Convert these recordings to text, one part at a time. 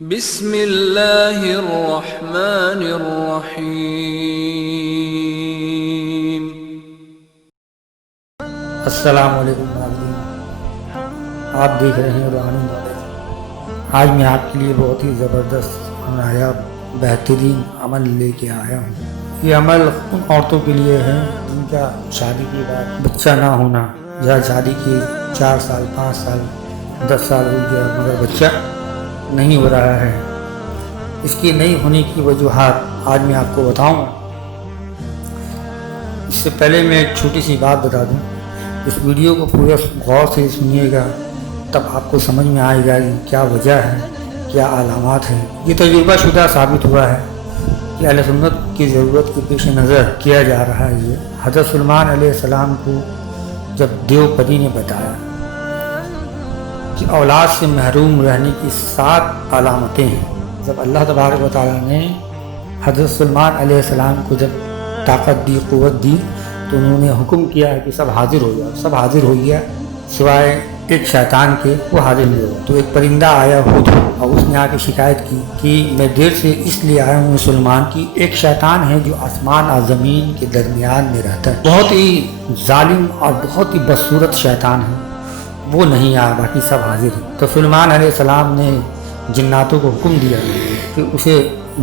بسم اللہ الرحمن الرحیم۔ السلام علیکم ناظرین، آپ دیکھ رہے ہیں روحانی نالج۔ آج میں آپ کے لیے بہت ہی زبردست نایاب بہترین عمل لے کے آیا ہوں۔ یہ عمل ان عورتوں کے لیے ہے جن کا شادی کے بعد بچہ نہ ہونا، یا شادی کی 4 سال 5 سال 10 سال ہو گیا مگر بچہ نہیں ہو رہا ہے۔ اس کی نہیں ہونے کی وجوہات آج میں آپ کو بتاؤں گا۔ اس سے پہلے میں ایک چھوٹی سی بات بتا دوں، اس ویڈیو کو پورا غور سے سنیے گا، تب آپ کو سمجھ میں آئے گا کہ کیا وجہ ہے، کیا علامات ہیں۔ یہ تجربہ شدہ ثابت ہوا ہے کہ اہل سنت کی ضرورت کے پیش نظر کیا جا رہا ہے۔ یہ حضرت سلیمان علیہ السلام کو جب دیو پری نے بتایا کہ اولاد سے محروم رہنے کی 7 علامتیں ہیں، جب اللہ تبارک و تعالیٰ نے حضرت سلیمان علیہ السلام کو جب طاقت دی، قوت دی، تو انہوں نے حکم کیا کہ سب حاضر ہو جاؤ۔ سب حاضر ہو گیا سوائے ایک شیطان کے، وہ حاضر نہیں ہوا۔ تو ایک پرندہ آیا ہود، اور اس نے آ کے شکایت کی کہ میں دیر سے اس لیے آیا ہوں سلیمان کی ایک شیطان ہے جو آسمان اور زمین کے درمیان میں رہتا ہے، بہت ہی ظالم اور بہت ہی بدصورت شیطان ہے، وہ نہیں آیا، باقی سب حاضر ہیں۔ تو سلیمان علیہ السلام نے جناتوں کو حکم دیا کہ اسے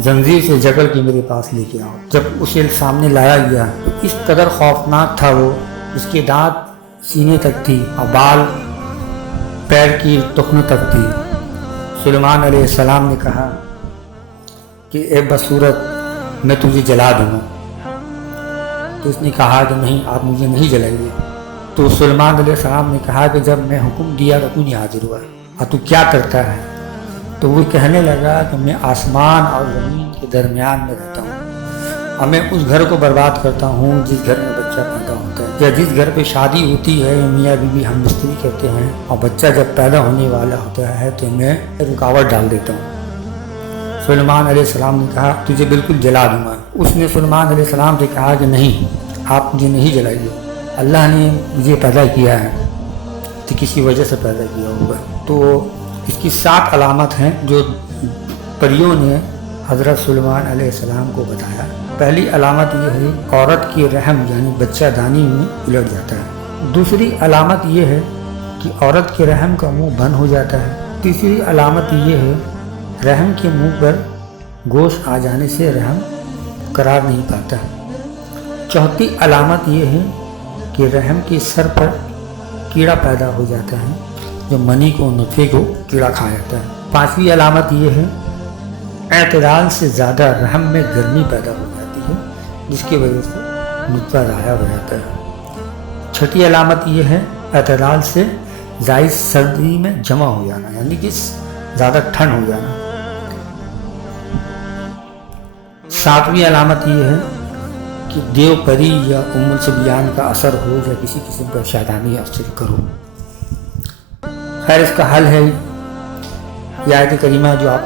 زنجیر سے جکڑ کے میرے پاس لے کے آؤ۔ جب اسے سامنے لایا گیا تو اس قدر خوفناک تھا وہ، اس کے دانت سینے تک تھی اور بال پیر کی ٹخنوں تک تھی۔ سلیمان علیہ السلام نے کہا کہ اے بدصورت، میں تجھے جلا دوں گا۔ تو اس نے کہا کہ نہیں، آپ مجھے نہیں جلائیے۔ تو سلیمان علیہ السلام نے کہا کہ جب میں حکم دیا تو نہیں حاضر ہوا، اور تو کیا کرتا ہے؟ تو وہ کہنے لگا کہ میں آسمان اور زمین کے درمیان میں رہتا ہوں، اور میں اس گھر کو برباد کرتا ہوں جس گھر میں بچہ پیدا ہوتا ہے، یا جس گھر پہ شادی ہوتی ہے، میاں بیوی ہم مستری کرتے ہیں، اور بچہ جب پیدا ہونے والا ہوتا ہے تو میں رکاوٹ ڈال دیتا ہوں۔ سلیمان علیہ السلام نے کہا تجھے بالکل جلا دوں گا۔ اس نے سلیمان علیہ السلام سے کہا کہ نہیں، آپ مجھے نہیں جلائیے، اللہ نے مجھے پیدا کیا ہے تو کسی وجہ سے پیدا کیا ہوگا۔ تو اس کی 7 علامات ہیں جو پریوں نے حضرت سلیمان علیہ السلام کو بتایا۔ پہلی علامت یہ ہے عورت کی رحم یعنی بچہ دانی میں الٹ جاتا ہے۔ دوسری علامت یہ ہے کہ عورت کے رحم کا منہ بند ہو جاتا ہے۔ تیسری علامت یہ ہے رحم کے منہ پر گوشت آ جانے سے رحم قرار نہیں پاتا۔ چوتھی علامت یہ ہے کہ رحم کے سر پر کیڑا پیدا ہو جاتا ہے، جو منی کو نطفے کو کیڑا کھا جاتا ہے۔ 5ویں علامت یہ ہے اعتدال سے زیادہ رحم میں گرمی پیدا ہو جاتی ہے، جس کی وجہ سے نطفہ ضائع ہو جاتا ہے۔ 6ٹھی علامت یہ ہے اعتدال سے زائد سردی میں جمع ہو جانا، یعنی کہ زیادہ ٹھنڈ ہو جانا۔ 7ویں علامت یہ ہے کہ دیو پری یا ام الصبیان کا اثر ہو، یا کسی قسم کا شیطانی اثر کرو۔ خیر، اس کا حل ہے یہ آیت کریمہ جو آپ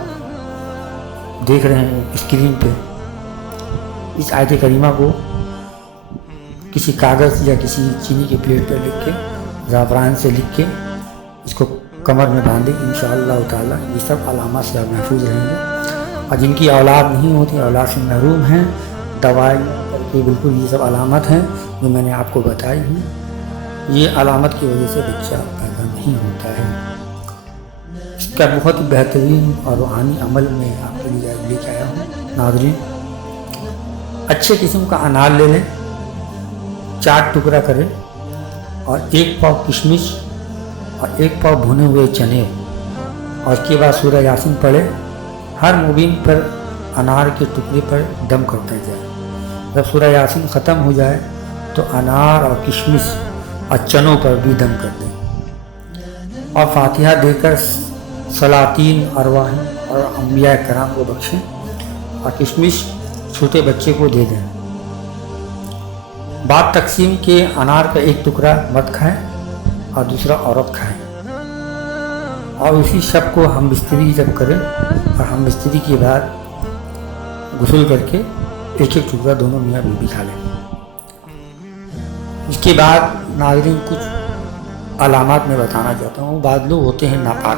دیکھ رہے ہیں اسکرین پہ۔ اس آیت کریمہ کو کسی کاغذ یا کسی چینی کے پلیٹ پہ لکھ کے، زعفران سے لکھ کے اس کو کمر میں باندھے، انشاءاللہ تعالی یہ سب علامات سے آپ محفوظ رہیں گے۔ اور جن کی اولاد نہیں ہوتی، اولاد سے محروم ہیں، دوائی کر کے بالکل یہ سب علامات ہیں جو میں نے آپ کو بتائی ہیں، یہ علامت کی وجہ سے بچہ پیدا نہیں ہوتا ہے۔ اس کا بہت ہی بہترین اور روحانی عمل میں آپ کے لیے لے کے آیا ہوں۔ ناظرین، اچھے قسم کا انار لے لیں، 4 ٹکڑا کریں، اور 1 پاؤ کشمش اور 1 پاؤ بھنے ہوئے چنے، اور اس کے بعد سورہ یاسین پڑھے۔ ہر مبین پر انار کے ٹکڑے پر دم کرتا جائے۔ جب سورہ یاسین ختم ہو جائے تو انار اور کشمش اور چنوں پر بھی دم کر دیں، اور فاتحہ دے کر سلاطین ارواح اور انبیاء کرام کو بخشیں، اور کشمش چھوٹے بچے کو دے دیں۔ بعد تقسیم کے انار کا 1 ٹکڑا مرد کھائیں اور دوسرا عورت کھائیں، اور اسی شب کو ہم بستری جب کریں، اور ہم بستری کے بعد غسل کر کے 1 ٹکڑا دونوں میاں بیوی کھا لیں۔ اس کے بعد ناظرین کچھ علامات میں بتانا چاہتا ہوں۔ بعض لوگ ہوتے ہیں ناپاک،